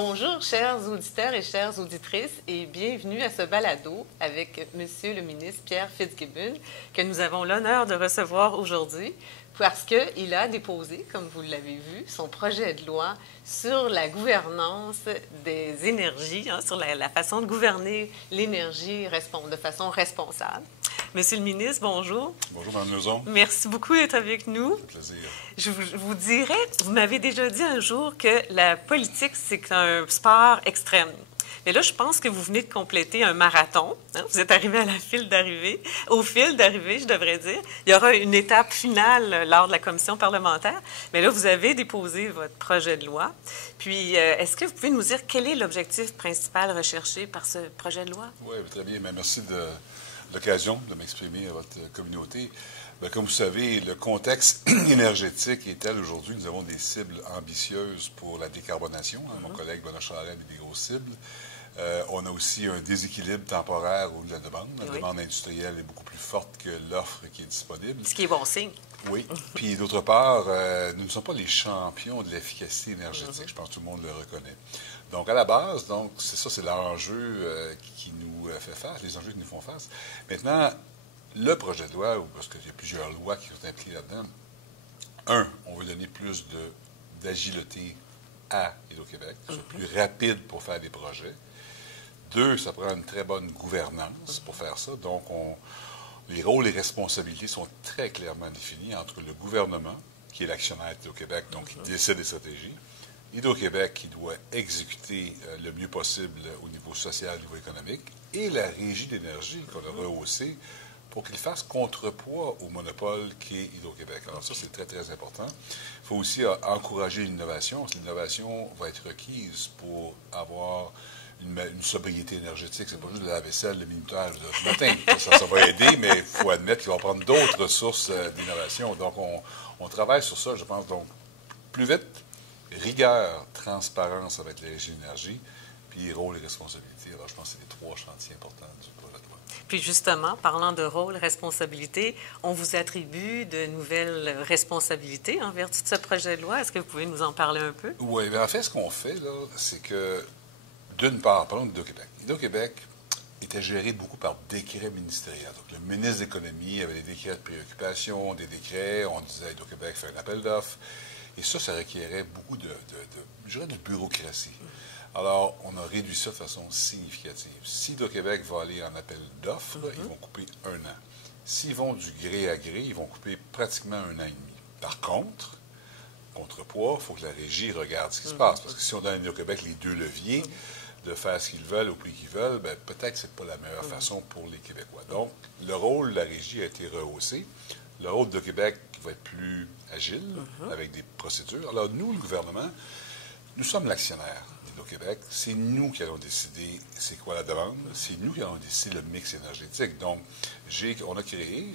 Bonjour, chers auditeurs et chères auditrices, et bienvenue à ce balado avec Monsieur le ministre Pierre Fitzgibbon, que nous avons l'honneur de recevoir aujourd'hui, parce qu'il a déposé, comme vous l'avez vu, son projet de loi sur la gouvernance des énergies, sur la façon de gouverner l'énergie de façon responsable. Monsieur le ministre, bonjour. Bonjour, Mme Lauzon. Merci beaucoup d'être avec nous. C'est un plaisir. Je vous dirais, vous m'avez déjà dit un jour que la politique, c'est un sport extrême. Mais là, je pense que vous venez de compléter un marathon. Vous êtes arrivé au fil d'arrivée, je devrais dire. Il y aura une étape finale lors de la commission parlementaire. Mais là, vous avez déposé votre projet de loi. Puis, est-ce que vous pouvez nous dire quel est l'objectif principal recherché par ce projet de loi? Oui, très bien. Mais merci de l'occasion de m'exprimer à votre communauté. Bien, comme vous savez, le contexte énergétique est tel aujourd'hui. Nous avons des cibles ambitieuses pour la décarbonation. Mon collègue Benoît Charest a mis des grosses cibles. On a aussi un déséquilibre temporaire au niveau de la demande. La demande industrielle est beaucoup plus forte que l'offre qui est disponible. Ce qui est bon signe. Oui. Puis d'autre part, nous ne sommes pas les champions de l'efficacité énergétique. Je pense que tout le monde le reconnaît. Donc, à la base, c'est l'enjeu qui nous fait face, les enjeux qui nous font face. Maintenant, le projet de loi, parce qu'il y a plusieurs lois qui sont impliquées là-dedans, on veut donner plus d'agilité à Hydro-Québec, c'est plus rapide pour faire des projets. 2, ça prend une très bonne gouvernance pour faire ça. Donc, les rôles et responsabilités sont très clairement définis entre le gouvernement, qui est l'actionnaire d'Hydro-Québec, donc qui décide des stratégies, Hydro-Québec qui doit exécuter le mieux possible au niveau social, au niveau économique, et la Régie d'énergie qu'on a rehaussée pour qu'il fasse contrepoids au monopole qui est Hydro-Québec. Alors ça, c'est très, très important. Il faut aussi encourager l'innovation, parce que l'innovation va être requise pour avoir une sobriété énergétique. C'est pas juste de la vaisselle, le minutage de matin. Ça va aider, mais il faut admettre qu'il va prendre d'autres sources d'innovation. Donc, on travaille sur ça, je pense. Donc, plus vite, rigueur, transparence avec la Régie d'énergie, puis rôle et responsabilité. Alors, je pense que c'est les 3 chantiers importants du projet de loi. Puis justement, parlant de rôle, responsabilité, on vous attribue de nouvelles responsabilités en vertu de ce projet de loi. Est-ce que vous pouvez nous en parler un peu? Oui, bien en fait, ce qu'on fait, là, c'est que, d'une part, parlons d'Hydro-Québec. Hydro-Québec était géré beaucoup par décret ministériel. Donc, le ministre de l'Économie avait des décrets de préoccupation, des décrets, on disait Hydro-Québec fait un appel d'offres. Et ça requérait beaucoup de bureaucratie. Alors, on a réduit ça de façon significative. Si Hydro-Québec va aller en appel d'offres, ils vont couper 1 an. S'ils vont du gré à gré, ils vont couper pratiquement 1 an et demi. Par contrepoids, il faut que la Régie regarde ce qui se passe. Parce que si on donne à Hydro-Québec les 2 leviers de faire ce qu'ils veulent au prix qu'ils veulent, bien, peut-être que ce n'est pas la meilleure façon pour les Québécois. Donc, le rôle de la Régie a été rehaussé. Le rôle de Québec va être plus agile, avec des procédures. Alors, nous, le gouvernement, nous sommes l'actionnaire d'Hydro-Québec. C'est nous qui allons décider c'est quoi la demande. C'est nous qui allons décider le mix énergétique. Donc, on a créé,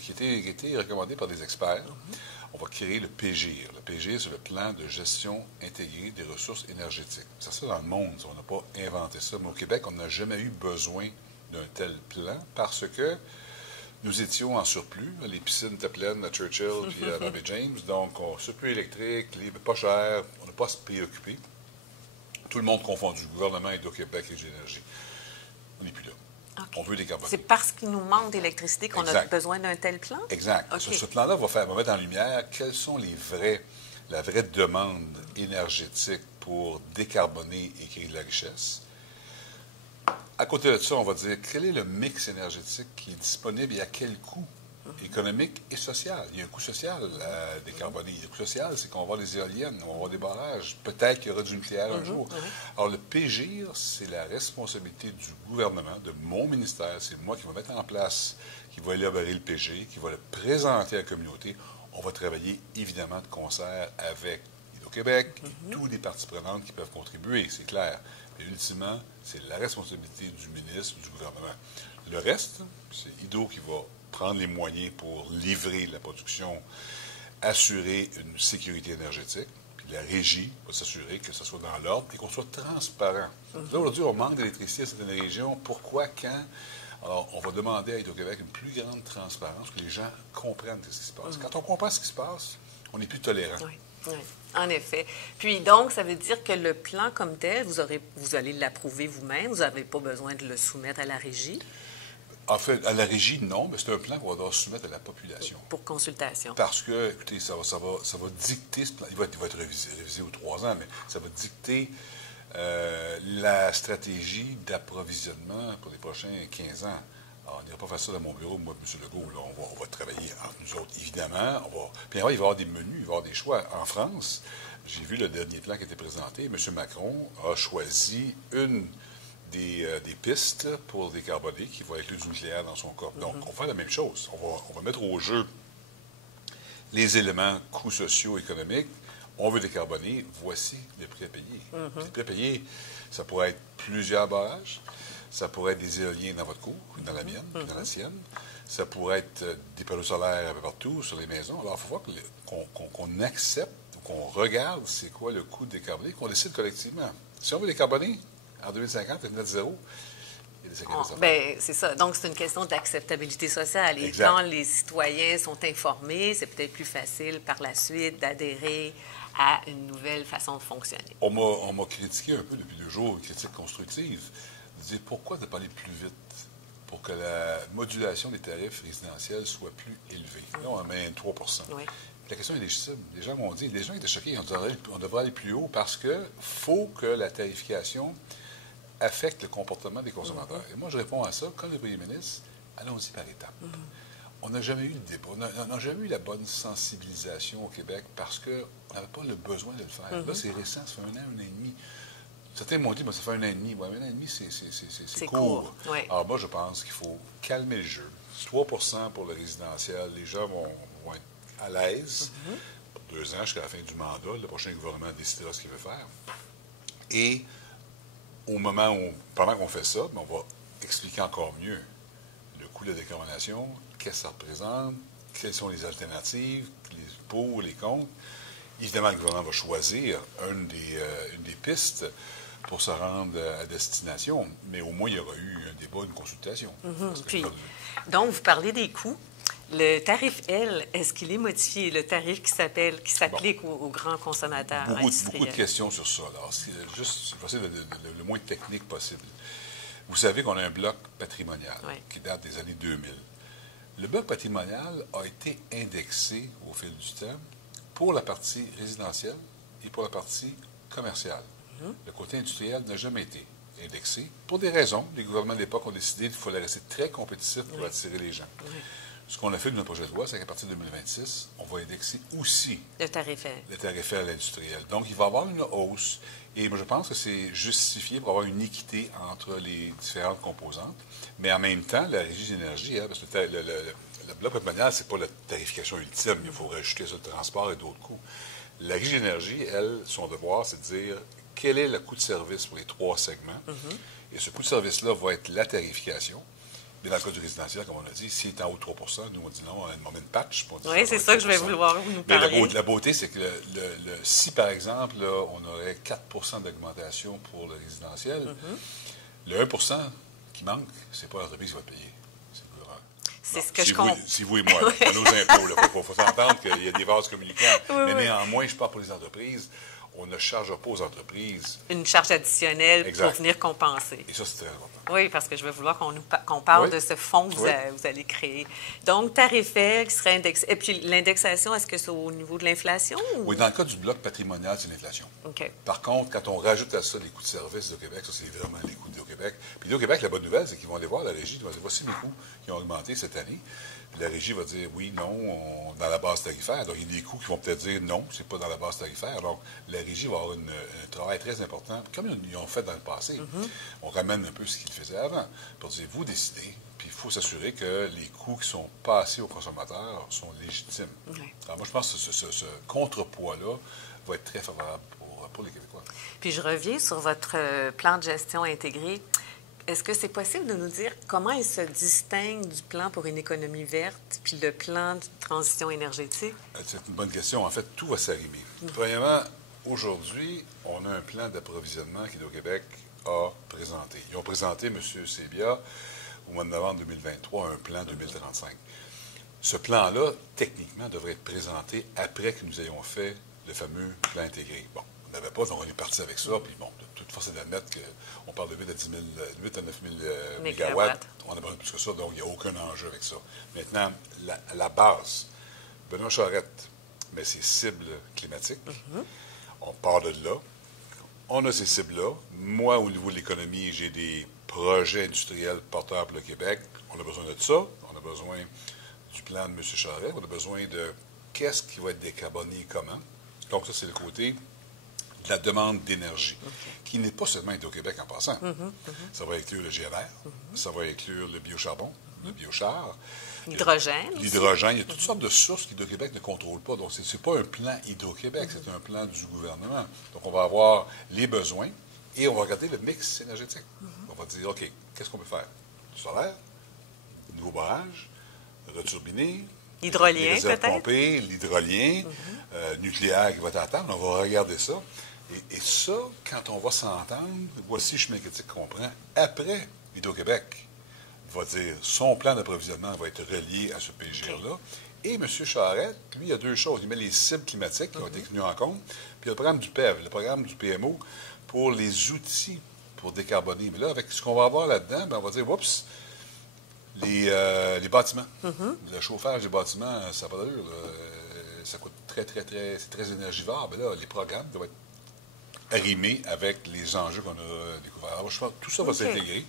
qui a été recommandé par des experts, on va créer le PGIR. Le PGIR, c'est le plan de gestion intégrée des ressources énergétiques. C'est ça dans le monde. On n'a pas inventé ça. Mais au Québec, on n'a jamais eu besoin d'un tel plan parce que nous étions en surplus. Les piscines étaient pleines à Churchill puis à Bobby James. Donc, surplus électrique, pas cher. On n'a pas à se préoccuper. Tout le monde confondu, gouvernement, Hydro-Québec et Génégie. On n'est plus là. Okay. On veut décarboner. C'est parce qu'il nous manque d'électricité qu'on a besoin d'un tel plan? Exact. Okay. Ce plan-là va mettre en lumière quelles sont la vraie demande énergétique pour décarboner et créer de la richesse. À côté de ça, on va dire quel est le mix énergétique qui est disponible et à quel coût économique et social. Il y a un coût social à décarboner. Le coût social, c'est qu'on va avoir des éoliennes, on va avoir des barrages. Peut-être qu'il y aura du nucléaire un jour. Alors, le PGIR, c'est la responsabilité du gouvernement, de mon ministère. C'est moi qui vais mettre en place, qui va élaborer le PGIR, qui va le présenter à la communauté. On va travailler évidemment de concert avec Hydro-Québec et tous les parties prenantes qui peuvent contribuer, c'est clair. Mais ultimement, c'est la responsabilité du ministre, du gouvernement. Le reste, c'est Hydro qui va prendre les moyens pour livrer la production, assurer une sécurité énergétique, puis la Régie va s'assurer que ce soit dans l'ordre et qu'on soit transparent. Là, aujourd'hui, on manque d'électricité à certaines régions. Pourquoi, quand? Alors, on va demander à Hydro-Québec une plus grande transparence, que les gens comprennent ce qui se passe. Quand on comprend ce qui se passe, on est plus tolérant. Oui, en effet. Puis donc, ça veut dire que le plan comme tel, vous allez l'approuver vous-même, vous n'avez pas besoin de le soumettre à la régie En fait, à la régie, non, mais c'est un plan qu'on va devoir soumettre à la population. pour consultation. Parce que, écoutez, ça va dicter ce plan. Il va être révisé aux 3 ans, mais ça va dicter la stratégie d'approvisionnement pour les prochains 15 ans. Alors, on n'ira pas faire ça dans mon bureau, moi, M. Legault. Là, on va travailler entre nous autres, évidemment. Puis après, il va y avoir des menus, il va y avoir des choix. En France, j'ai vu le dernier plan qui a été présenté. M. Macron a choisi une des pistes pour décarboner qui va inclure du nucléaire dans son corps. Donc, on va faire la même chose. On va mettre au jeu les éléments coûts sociaux, économiques. On veut décarboner. Voici les prix à payer. Les prix à payer, ça pourrait être plusieurs barrages. Ça pourrait être des éoliens dans votre cour, dans la mienne, dans la sienne. Ça pourrait être des panneaux solaires un peu partout sur les maisons. Alors, il faut voir qu'on accepte, qu'on regarde c'est quoi le coût de décarboner, qu'on décide collectivement. Si on veut décarboner en 2050, être net zéro, il y a des sacrifices à faire. Bien, c'est ça. Donc, c'est une question d'acceptabilité sociale. Et Exact. quand les citoyens sont informés, c'est peut-être plus facile par la suite d'adhérer à une nouvelle façon de fonctionner. On m'a critiqué un peu depuis 2 jours, une critique constructive, de dire pourquoi ne pas aller plus vite pour que la modulation des tarifs résidentiels soit plus élevée. Là, on met 3 Oui. La question est légitime. Les gens m'ont dit, les gens étaient choqués, on devrait aller plus haut parce qu'il faut que la tarification affecte le comportement des consommateurs. Et moi, je réponds à ça, comme le premier ministre, allons-y par étapes. On n'a jamais eu le débat, on n'a jamais eu la bonne sensibilisation au Québec parce qu'on n'avait pas le besoin de le faire. Là, c'est récent, ça fait 1 an, 1 an et demi. Certains m'ont dit, ça fait 1 an et demi. Ouais, 1 an et demi, c'est court. Oui. Alors moi, je pense qu'il faut calmer le jeu. 3 pour le résidentiel, les gens vont être à l'aise pour 2 ans jusqu'à la fin du mandat. Le prochain gouvernement décidera ce qu'il veut faire. Et au moment où, pendant qu'on fait ça, on va expliquer encore mieux le coût de la décarbonation, qu'est-ce que ça représente, quelles sont les alternatives, les pour, les contre. Évidemment, le gouvernement va choisir une des pistes pour se rendre à destination, mais au moins, il y aura eu un débat, une consultation. Puis, donc, vous parlez des coûts. Le tarif L, est-ce qu'il est modifié, le tarif qui s'applique aux grands consommateurs industriels? Beaucoup de questions sur ça. Alors, c'est possible le moins technique possible. Vous savez qu'on a un bloc patrimonial qui date des années 2000. Le bloc patrimonial a été indexé au fil du temps pour la partie résidentielle et pour la partie commerciale. Le côté industriel n'a jamais été indexé pour des raisons. Les gouvernements de l'époque ont décidé qu'il fallait rester très compétitif pour attirer les gens. Ce qu'on a fait dans notre projet de loi, c'est qu'à partir de 2026, on va indexer aussi le tarif L. Le tarif L industriel. Donc, il va y avoir une hausse. Et moi, je pense que c'est justifié pour avoir une équité entre les différentes composantes. Mais en même temps, la Régie d'énergie, parce que le bloc patrimonial, ce n'est pas la tarification ultime. Il faut rajouter ça le transport et d'autres coûts. La Régie d'énergie, elle, son devoir, c'est de dire quel est le coût de service pour les 3 segments. Et ce coût de service-là va être la tarification. Mais dans le cas du résidentiel, comme on l'a dit, s'il est en haut de 3 nous, on dit non, on met une patch. Oui, c'est ça que je vais vouloir vous nous parler. Mais la beauté, c'est que si, par exemple, là, on aurait 4 d'augmentation pour le résidentiel, le 1 qui manque, c'est pas l'entreprise qui va payer. C'est le gouvernement. C'est ce que je comprends. C'est vous et moi, dans nos impôts. Il faut s'entendre qu'il y a des vases communicants. Mais néanmoins, je parle pour les entreprises. On ne charge pas aux entreprises une charge additionnelle pour venir compenser. Et ça, c'est très important. Oui, parce que je vais vouloir qu'on parle de ce fonds que vous allez créer. Donc, tarif L qui serait indexé. Et puis, l'indexation, est-ce que c'est au niveau de l'inflation? Oui, dans le cas du bloc patrimonial, c'est l'inflation. OK. Par contre, quand on rajoute à ça les coûts de service de Québec, ça, c'est vraiment les coûts de Québec. Puis de Québec, la bonne nouvelle, c'est qu'ils vont aller voir la régie, ils vont dire, voici les coûts qui ont augmenté cette année. Puis la régie va dire oui, non, dans la base tarifaire. Donc, il y a des coûts qui vont peut-être dire non, c'est pas dans la base tarifaire. Donc, la régie va avoir un travail très important, comme ils ont fait dans le passé. On ramène un peu ce qu'ils faisaient avant, pour dire, vous décidez, puis il faut s'assurer que les coûts qui sont passés aux consommateurs sont légitimes. Alors, moi, je pense que ce contrepoids-là va être très favorable pour les Québécois. Puis, je reviens sur votre plan de gestion intégré. Est-ce que c'est possible de nous dire comment il se distingue du plan pour une économie verte puis le plan de transition énergétique? C'est une bonne question. En fait, tout va s'arrimer. Premièrement, aujourd'hui, on a un plan d'approvisionnement qu'Hydro-Québec a présenté. Ils ont présenté, M. Sebia, au mois de novembre 2023, un plan 2035. Ce plan-là, techniquement, devrait être présenté après que nous ayons fait le fameux plan intégré. Bon, on n'avait pas, donc on est parti avec ça. Puis bon, de toute façon, d'admettre qu'on parle de 8 à 9 000 mégawatts. On a besoin de plus que ça, donc il n'y a aucun enjeu avec ça. Maintenant, la base, Benoît Charette met ses cibles climatiques. On part de là. On a ces cibles-là. Moi, au niveau de l'économie, j'ai des projets industriels porteurs pour le Québec. On a besoin de ça. On a besoin du plan de M. Charest. On a besoin de qu'est-ce qui va être décarboné et comment. Donc, ça, c'est le côté de la demande d'énergie, qui n'est pas seulement Hydro-Québec en passant. Ça va inclure le GNR, ça va inclure le biocharbon, le biochar. L'hydrogène. L'hydrogène. Il y a toutes sortes de sources qu'Hydro-Québec ne contrôle pas. Donc, ce n'est pas un plan Hydro-Québec, c'est un plan du gouvernement. Donc, on va avoir les besoins et on va regarder le mix énergétique. On va dire, OK, qu'est-ce qu'on peut faire? Du solaire, nouveau barrage, returbiné, Hydrolien, peut-être? L'hydrolien, nucléaire qui va t'attendre. On va regarder ça. Et ça, quand on va s'entendre, voici le chemin critique qu'on prend. Après, Hydro-Québec va dire son plan d'approvisionnement va être relié à ce PGR-là. Et M. Charette, lui, il y a deux choses. Il met les cibles climatiques qui ont été tenues en compte, puis il y a le programme du PEV, le programme du PMO, pour les outils pour décarboner. Mais là, avec ce qu'on va avoir là-dedans, on va dire, oups, les bâtiments. Le chauffage des bâtiments, ça n'a pas d'allure. Ça coûte c'est très énergivore. Mais là, les programmes doivent être arrimés avec les enjeux qu'on a découverts. Alors, je pense que tout ça va s'intégrer.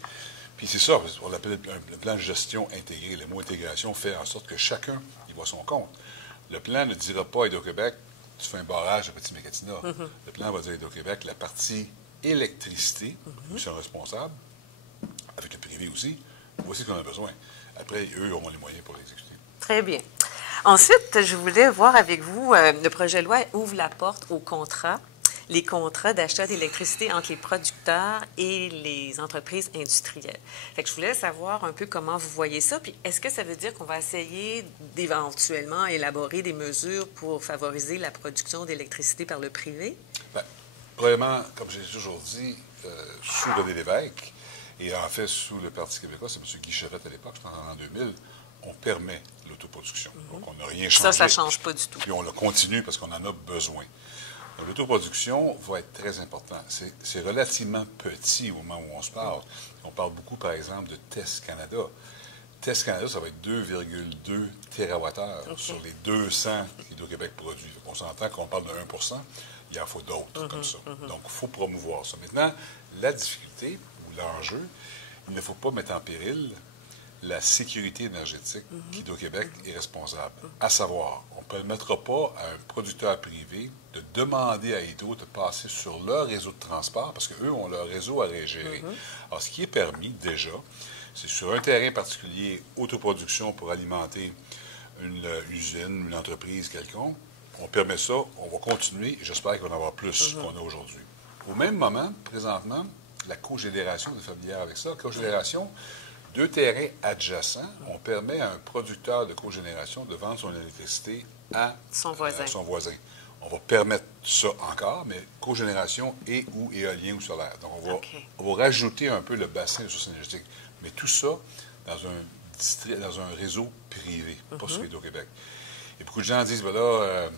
Puis c'est ça, on l'appelle le plan de gestion intégré. Le mot intégration fait en sorte que chacun y voit son compte. Le plan ne dira pas à Hydro-Québec, tu fais un barrage à Petit-Mécatina. Le plan va dire à Hydro-Québec, la partie électricité, ils sont responsables, avec le privé aussi, voici ce qu'on a besoin. Après, eux auront les moyens pour l'exécuter. Très bien. Ensuite, je voulais voir avec vous, le projet de loi ouvre la porte aux contrats, les contrats d'achat d'électricité entre les producteurs et les entreprises industrielles. Fait que je voulais savoir un peu comment vous voyez ça, puis est-ce que ça veut dire qu'on va essayer d'éventuellement élaborer des mesures pour favoriser la production d'électricité par le privé? Bien, probablement, comme j'ai toujours dit, sous René Lévesque, et en fait sous le Parti québécois, c'est M. Guy Charette à l'époque, je pense en 2000, on permet l'autoproduction. Donc, on n'a rien changé. Ça ne change pas du tout. Puis on le continue parce qu'on en a besoin. Donc, l'autoproduction va être très important. C'est relativement petit au moment où on se parle. On parle beaucoup, par exemple, de TES Canada. TES Canada, ça va être 2,2 TWh sur les 200 qu'Hydro-Québec produit. On s'entend qu'on parle de 1 il en faut d'autres comme ça. Donc, il faut promouvoir ça. Maintenant, la difficulté ou l'enjeu, il ne faut pas mettre en péril la sécurité énergétique qu'Hydro-Québec est responsable. À savoir, on ne permettra pas à un producteur privé de demander à Hydro de passer sur leur réseau de transport parce qu'eux ont leur réseau à régérer. Alors, ce qui est permis déjà, c'est sur un terrain particulier, autoproduction pour alimenter une usine, une entreprise quelconque. On permet ça, on va continuer et j'espère qu'on va en avoir plus qu'on a aujourd'hui. Au même moment, présentement, la cogénération est familière avec ça. La cogénération, deux terrains adjacents, on permet à un producteur de cogénération de vendre son électricité à son voisin. On va permettre ça encore, mais cogénération et ou éolien ou solaire. Donc, on va rajouter un peu le bassin de sources énergétiques. Mais tout ça dans un réseau privé, pas sur Hydro-Québec. Et beaucoup de gens disent, ben là,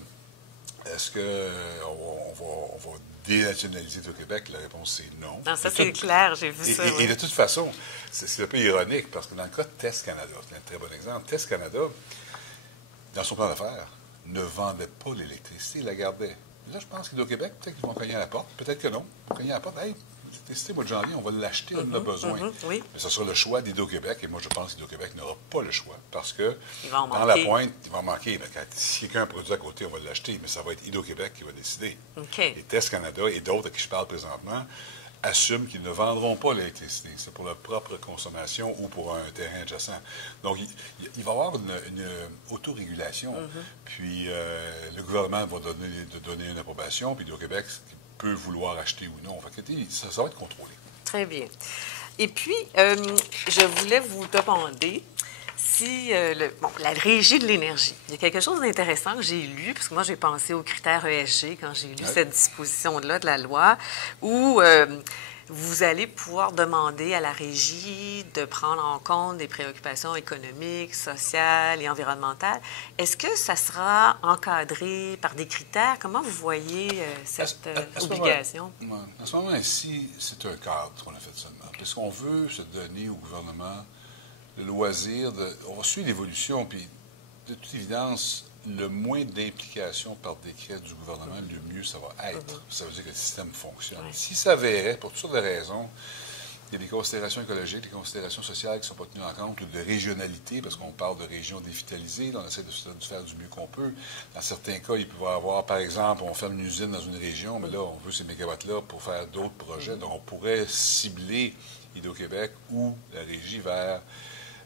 est-ce qu'on va dénationaliser Hydro-Québec? La réponse, c'est non. Non, ça, c'est clair, j'ai vu ça. Et de toute façon, c'est un peu ironique, parce que dans le cas de TES Canada, c'est un très bon exemple, TES Canada, dans son plan d'affaires, ne vendait pas l'électricité, il la gardait. Et là, je pense qu'Hydro-Québec, peut-être qu'ils vont cogner à la porte, peut-être que non. Ils vont cogner à la porte, hey, l'électricité, au mois de janvier, on va l'acheter, on en a besoin. Oui. Mais ce sera le choix d'Hydro-Québec, et moi, je pense qu'Hydro-Québec n'aura pas le choix, parce que dans la pointe, il va en manquer. Mais si quelqu'un a un produit à côté, on va l'acheter, mais ça va être Hydro-Québec qui va décider. Et TES Canada et d'autres à qui je parle présentement assument qu'ils ne vendront pas l'électricité. C'est pour leur propre consommation ou pour un terrain adjacent. Donc, il va y avoir une autorégulation. Puis, le gouvernement va donner une approbation, puis Hydro-Québec peut vouloir acheter ou non. Fait que, ça va être contrôlé. Très bien. Et puis, je voulais vous demander si la régie de l'énergie. Il y a quelque chose d'intéressant que j'ai lu, parce que moi, j'ai pensé aux critères ESG quand j'ai lu cette disposition-là de la loi, où vous allez pouvoir demander à la Régie de prendre en compte des préoccupations économiques, sociales et environnementales. Est-ce que ça sera encadré par des critères? Comment vous voyez cette obligation? À ce moment-ci, c'est un cadre qu'on a fait seulement. Parce qu'on veut se donner au gouvernement le loisir de... On va suivre l'évolution, puis de toute évidence, le moins d'implication par décret du gouvernement, le mieux ça va être. Ça veut dire que le système fonctionne. Oui. Si ça s'avérait, pour toutes sortes de raisons, il y a des considérations écologiques, des considérations sociales qui ne sont pas tenues en compte, ou de régionalité, parce qu'on parle de régions dévitalisées, on essaie de faire du mieux qu'on peut. Dans certains cas, il peut y avoir, par exemple, on ferme une usine dans une région, mais là, on veut ces mégawatts-là pour faire d'autres projets. Donc, on pourrait cibler Hydro-Québec ou la Régie vers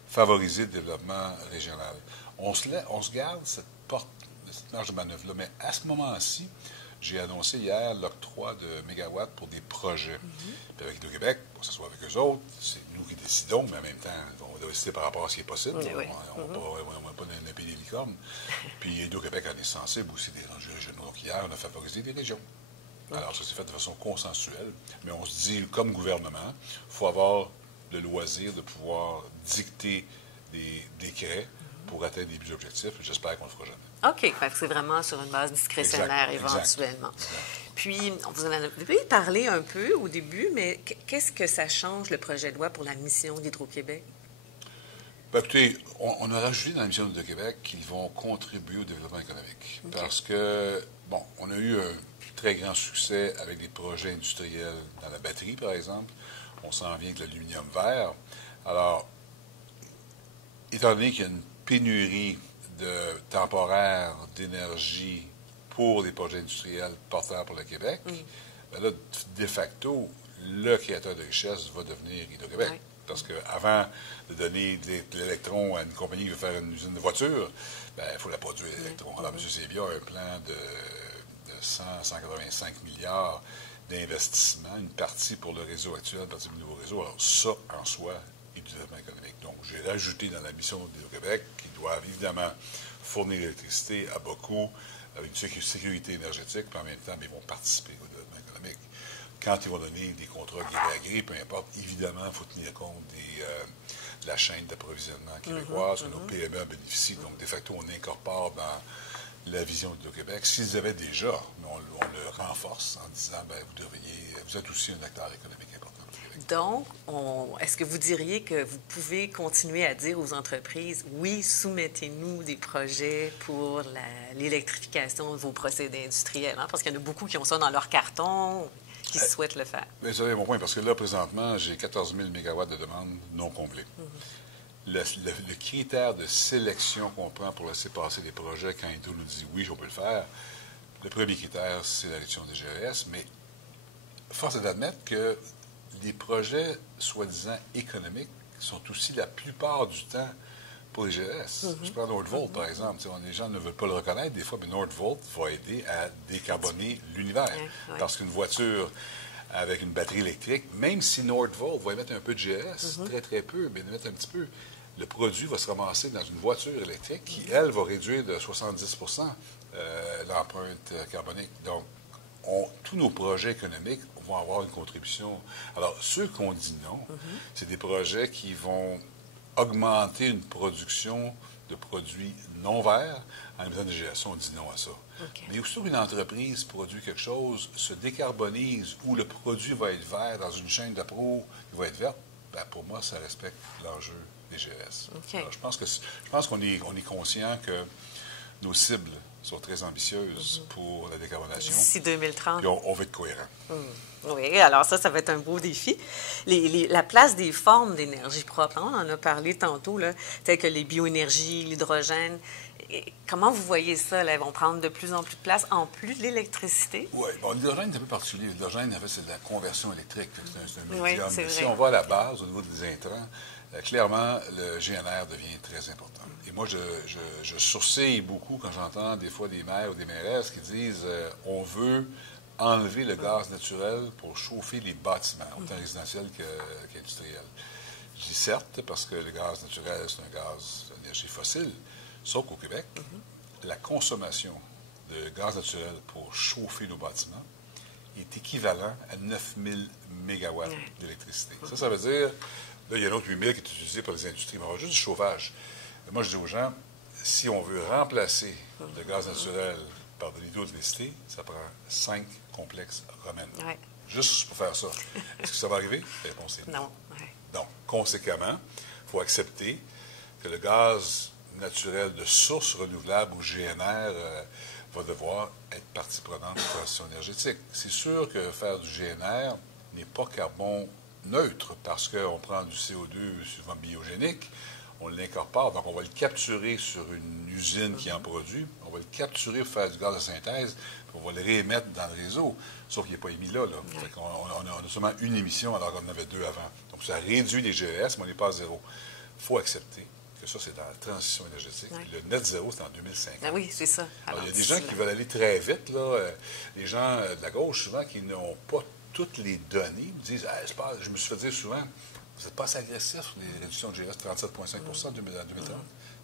favoriser le développement régional. On se garde cette marge de manœuvre-là. Mais à ce moment-ci, j'ai annoncé hier l'octroi de mégawatts pour des projets. Puis avec Hydro-Québec, on s'assoit avec eux autres, c'est nous qui décidons, mais en même temps, on doit décider par rapport à ce qui est possible. On n'a pas d'un pays des licornes. Puis Hydro-Québec en est sensible aussi des enjeux régionaux. Donc hier, on a favorisé des régions. Alors ça s'est fait de façon consensuelle, mais on se dit, comme gouvernement, il faut avoir le loisir de pouvoir dicter des décrets pour atteindre des objectifs. J'espère qu'on le fera jamais. OK. C'est vraiment sur une base discrétionnaire éventuellement. Exact. Puis, vous en avez parlé un peu au début, mais qu'est-ce que ça change, le projet de loi, pour la mission d'Hydro-Québec? Bien, écoutez, on a rajouté dans la mission d'Hydro-Québec qu'ils vont contribuer au développement économique. Okay. Parce que, bon, on a eu un très grand succès avec des projets industriels dans la batterie, par exemple. On s'en vient avec l'aluminium vert. Alors, étant donné qu'il y a une pénurie temporaire d'énergie pour des projets industriels porteurs pour le Québec, bien là, de facto, le créateur de richesse va devenir Hydro-Québec. Oui. Parce qu'avant de donner de l'électron à une compagnie qui veut faire une usine de voiture, il faut la produire, l'électron. Alors, M. Sébia a un plan de 185 milliards d'investissement, une partie pour le réseau actuel, une partie du nouveau réseau. Alors, ça, en soi, est du développement économique. Donc, j'ai rajouté dans la mission d'Hydro-Québec qu'ils doivent évidemment fournir l'électricité à beaucoup, avec une sécurité énergétique, puis en même temps, ils vont participer au développement économique. Quand ils vont donner des contrats gré à gré, peu importe, évidemment, il faut tenir compte de la chaîne d'approvisionnement québécoise, que nos PME bénéficient. Donc, de facto, on incorpore dans la vision de Québec. S'ils avaient déjà, on le renforce en disant, vous êtes aussi un acteur économique important du Québec. Donc, est-ce que vous diriez que vous pouvez continuer à dire aux entreprises, oui, soumettez-nous des projets pour l'électrification de vos procédés industriels, hein? Parce qu'il y en a beaucoup qui ont ça dans leur carton, qui souhaitent le faire. Vous savez mon point, parce que là, présentement, j'ai 14 000 mégawatts de demande non comblés. Le critère de sélection qu'on prend pour laisser passer des projets quand Hydro nous dit oui, on peut le faire, le premier critère, c'est la réduction des GES, mais force est d'admettre que les projets soi-disant économiques sont aussi la plupart du temps pour les GES. Je prends Nordvolt, par exemple. Les gens ne veulent pas le reconnaître des fois, mais Nordvolt va aider à décarboner l'univers. Parce qu'une voiture avec une batterie électrique, même si Nordvolt va émettre un peu de GES, très très peu, mais émettre un petit peu, le produit va se ramasser dans une voiture électrique qui, elle, va réduire de 70 l'empreinte carbonique. Donc, tous nos projets économiques vont avoir une contribution. Alors, ceux qu'on dit non, c'est des projets qui vont augmenter une production de produits non verts en émettant des GES. On dit non à ça. Okay. Mais aussitôt qu'une entreprise produit quelque chose, se décarbonise, où le produit va être vert dans une chaîne d'appro qui va être verte, pour moi, ça respecte l'enjeu des GES. Okay. Alors, je pense qu'on est conscient que nos cibles sont très ambitieuses pour la décarbonation. D'ici 2030. Puis on veut être cohérent. Oui, alors ça va être un beau défi. La place des formes d'énergie propre, on en a parlé tantôt, là, telles que les bioénergies, l'hydrogène. Comment vous voyez ça? Là, elles vont prendre de plus en plus de place, en plus de l'électricité? Oui, l'hydrogène est un peu particulier. L'hydrogène, en fait, c'est de la conversion électrique. C'est un médium. Oui, si on va à la base, au niveau des intrants, clairement, le GNR devient très important. Et moi, je sourcille beaucoup quand j'entends des fois des maires ou des mairesses qui disent on veut enlever le gaz naturel pour chauffer les bâtiments, autant résidentiels qu'industriels. Je dis certes, parce que le gaz naturel, c'est un gaz d'énergie fossile, sauf qu'au Québec, la consommation de gaz naturel pour chauffer nos bâtiments est équivalent à 9000 mégawatts d'électricité. Ça veut dire, là, il y a un autre 8000 qui est utilisé par les industries, mais on va juste du chauffage. Moi, je dis aux gens, si on veut remplacer le gaz naturel par de l'hydroélectricité, ça prend 5 complexes romaines. Ouais. Juste pour faire ça. Est-ce que ça va arriver? La réponse est non. Donc, conséquemment, il faut accepter que le gaz naturel de source renouvelable ou GNR va devoir être partie prenante de la transition énergétique. C'est sûr que faire du GNR n'est pas carbone neutre parce qu'on prend du CO2 souvent biogénique, on l'incorpore, donc on va le capturer sur une usine qui en produit, on va le capturer pour faire du gaz de synthèse, puis on va le réémettre dans le réseau, sauf qu'il n'est pas émis là. On a seulement une émission alors qu'on en avait 2 avant. Donc ça réduit les GES, mais on n'est pas à zéro. Il faut accepter que ça, c'est dans la transition énergétique. Le net zéro, c'est en 2050. Ah oui, c'est ça. Alors, il y a des gens qui veulent aller très vite, là. Les gens de la gauche, souvent, qui n'ont pas toutes les données, me disent je me suis fait dire souvent, vous n'êtes pas assez agressif sur les réductions de GES, 37,5 en 2030.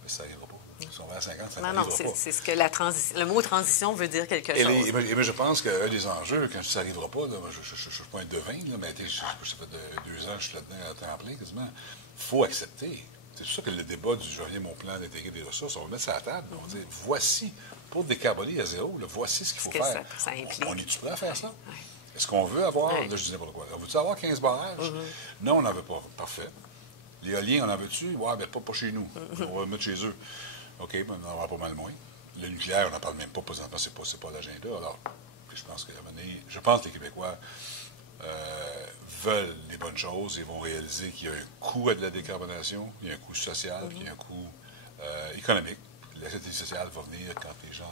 Mais ça n'arrivera pas. Si on va à 50, ça n'arrivera pas. C'est ce que le mot transition veut dire quelque chose. Et je pense qu'un des enjeux, quand ça n'arrivera pas, là, je ne suis pas un devin, là, mais ça fait 2 ans que je suis là-dedans à temps plein, quasiment. Il faut accepter. C'est pour ça que le débat du je reviens mon plan d'intégrer des ressources, on va mettre ça à la table. On va dire, voici, pour décarboner à zéro, voici ce qu'il faut faire. Ça implique. On est-tu prêt à faire ça? Est-ce qu'on veut avoir, là je dis n'importe quoi, on veut-tu avoir 15 barrages? Non, on n'en veut pas. Parfait. L'éolien, on en veut-tu? Oui, mais pas chez nous. On va le mettre chez eux. OK, mais on en aura pas mal moins. Le nucléaire, on n'en parle même pas, présentement, c'est pas l'agenda. Alors, je pense que les Québécois veulent les bonnes choses et vont réaliser qu'il y a un coût à de la décarbonation, il y a un coût social, puis il y a un coût économique. La sécurité sociale va venir quand les gens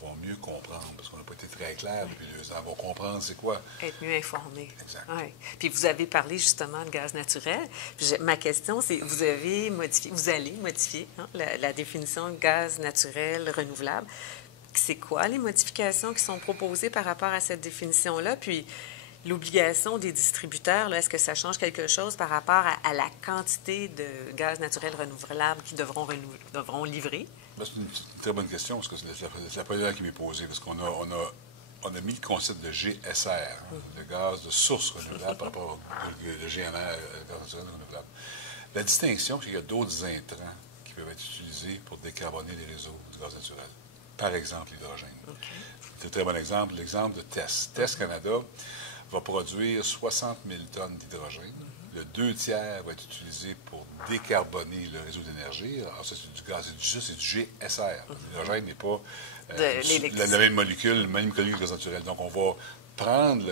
vont mieux comprendre, parce qu'on n'a pas été très clair depuis 2 ans, vont comprendre c'est quoi. Être mieux informés. Exact. Ouais. Puis vous avez parlé justement de gaz naturel. Ma question, c'est, vous allez modifier la définition de gaz naturel renouvelable. C'est quoi les modifications qui sont proposées par rapport à cette définition-là? Puis l'obligation des distributeurs, est-ce que ça change quelque chose par rapport à la quantité de gaz naturel renouvelable qu'ils devront livrer? C'est une très bonne question, parce que c'est la première qui m'est posée, parce qu'on a mis le concept de GSR, le gaz de source renouvelable par rapport au GNR, le gaz naturel renouvelable. La distinction, c'est qu'il y a d'autres intrants qui peuvent être utilisés pour décarboner les réseaux du gaz naturel. Par exemple, l'hydrogène. C'est un très bon exemple, l'exemple de TES. TES Canada va produire 60 000 tonnes d'hydrogène. Le 2/3 va être utilisé pour décarboner le réseau d'énergie. Alors, ça, c'est du gaz, c'est du GSR. L'hydrogène n'est pas la même molécule que le gaz naturel. Donc, on va prendre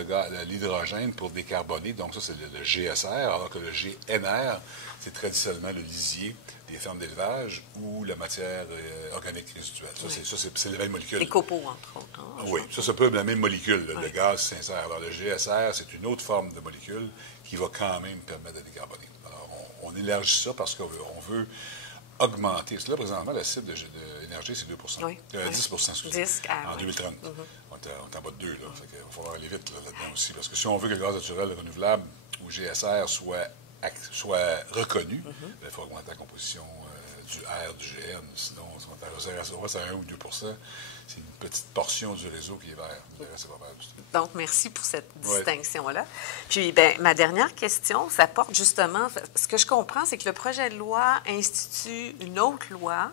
l'hydrogène pour décarboner. Donc, ça, c'est le GSR, alors que le GNR, c'est traditionnellement le lisier des fermes d'élevage ou la matière organique résiduelle. Ça, c'est la même molécule. Les copeaux, entre autres. Oui, ça, c'est un peu la même molécule, le gaz sincère. Alors, le GSR, c'est une autre forme de molécule qui va quand même permettre de décarboner. Alors, on élargit ça parce qu'on veut augmenter. Parce que là, présentement, la cible de l'énergie, c'est 2 10 excusez, 10, en 2030. On est en bas de 2, là. Fait qu'il va falloir aller vite là-dedans aussi. Parce que si on veut que le gaz naturel renouvelable ou GSR soit reconnu, il faut augmenter la composition du R, du GN. Sinon, on reste à 1 ou 2 c'est une petite portion du réseau qui est vert. Le reste, c'est pas vert. Donc, merci pour cette distinction-là. Puis, ma dernière question, ça porte justement... Ce que je comprends, c'est que le projet de loi institue une autre loi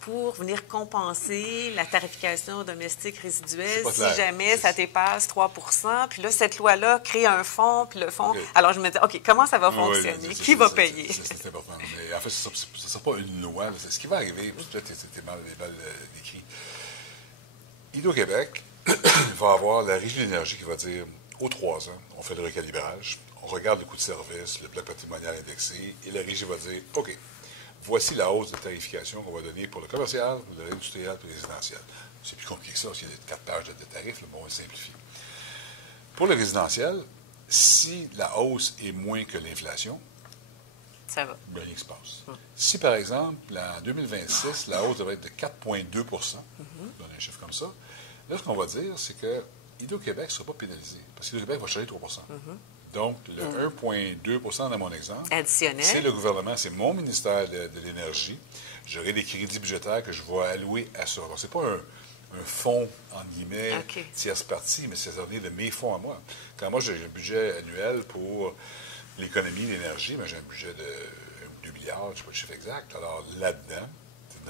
pour venir compenser la tarification domestique résiduelle si jamais ça dépasse 3 %. Puis là, cette loi-là crée un fonds, puis le fonds... Alors, je me dis, OK, comment ça va fonctionner? Qui va payer? C'est important. Mais en fait, ce ne sera pas une loi. C'est ce qui va arriver. Peut-être que c'était mal décrit. Hydro-Québec va avoir la Régie de l'énergie qui va dire, aux 3 ans, on fait le recalibrage, on regarde le coût de service, le bloc patrimonial indexé, et la Régie va dire, OK, voici la hausse de tarification qu'on va donner pour le commercial, le industriel et le résidentiel. C'est plus compliqué que ça, parce qu'il y a 4 pages de tarifs, on va simplifier. Pour le résidentiel, si la hausse est moins que l'inflation, ça va. Rien qui se passe. Si, par exemple, en 2026, la hausse devrait être de 4,2 donne un chiffre comme ça, là, ce qu'on va dire, c'est que Hydro-Québec ne sera pas pénalisé, parce qu'Hydro-Québec va charger 3 Donc, le 1,2 dans mon exemple, additionnel, c'est le gouvernement, c'est mon ministère de l'Énergie. J'aurai des crédits budgétaires que je vais allouer à ça. Alors, ce n'est pas un fonds, en guillemets, OK. tierce partie, mais ça vient de mes fonds à moi. Quand moi, j'ai un budget annuel pour l'économie, l'énergie, j'ai un budget de 2 milliards, je ne sais pas le chiffre exact. Alors là-dedans,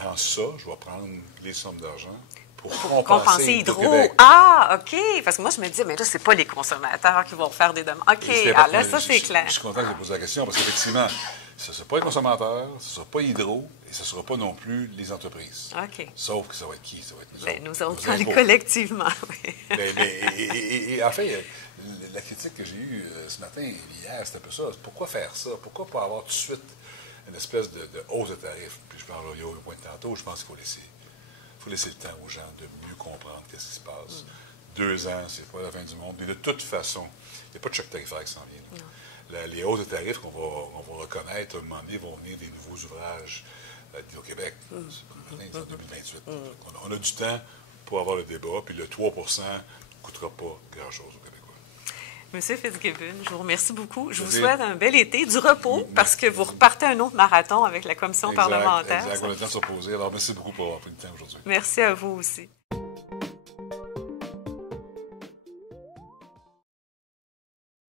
dans ça, je vais prendre les sommes d'argent pour Compenser Hydro. Hydro-Québec. Ah, OK. Parce que moi, je me disais, mais là, c'est pas les consommateurs qui vont faire des demandes. OK. Ah, là, ça, c'est clair. Je suis content que tu aies posé la question parce qu'effectivement, ce ne sera pas les consommateurs, ce ne sera pas Hydro et ce ne sera pas non plus les entreprises. OK. Sauf que ça va être qui? Ça va être nous Bien, autres. nous autres, collectivement. Oui. Et en fait, la critique que j'ai eue ce matin et hier, c'était un peu ça. Pourquoi faire ça? Pourquoi pas avoir tout de suite une espèce de hausse de tarifs? Puis je parle au point de tantôt, je pense qu'il faut laisser le temps aux gens de mieux comprendre qu'est-ce qui se passe. 2 ans, c'est pas la fin du monde. Mais de toute façon, il n'y a pas de choc tarifaire qui s'en vient. Les hausses de tarifs qu'on va reconnaître à un moment donné vont venir des nouveaux ouvrages au Québec. C'est en 2028. On a du temps pour avoir le débat, puis le 3 ne coûtera pas grand-chose aux Québécois. Monsieur Fitzgibbon, je vous remercie beaucoup. Je vous Vas-y. souhaite un bel été, du repos, parce que vous repartez un autre marathon avec la commission parlementaire. Exact, on a le temps de se reposer. Alors, merci beaucoup pour avoir pris le temps aujourd'hui. Merci à vous aussi.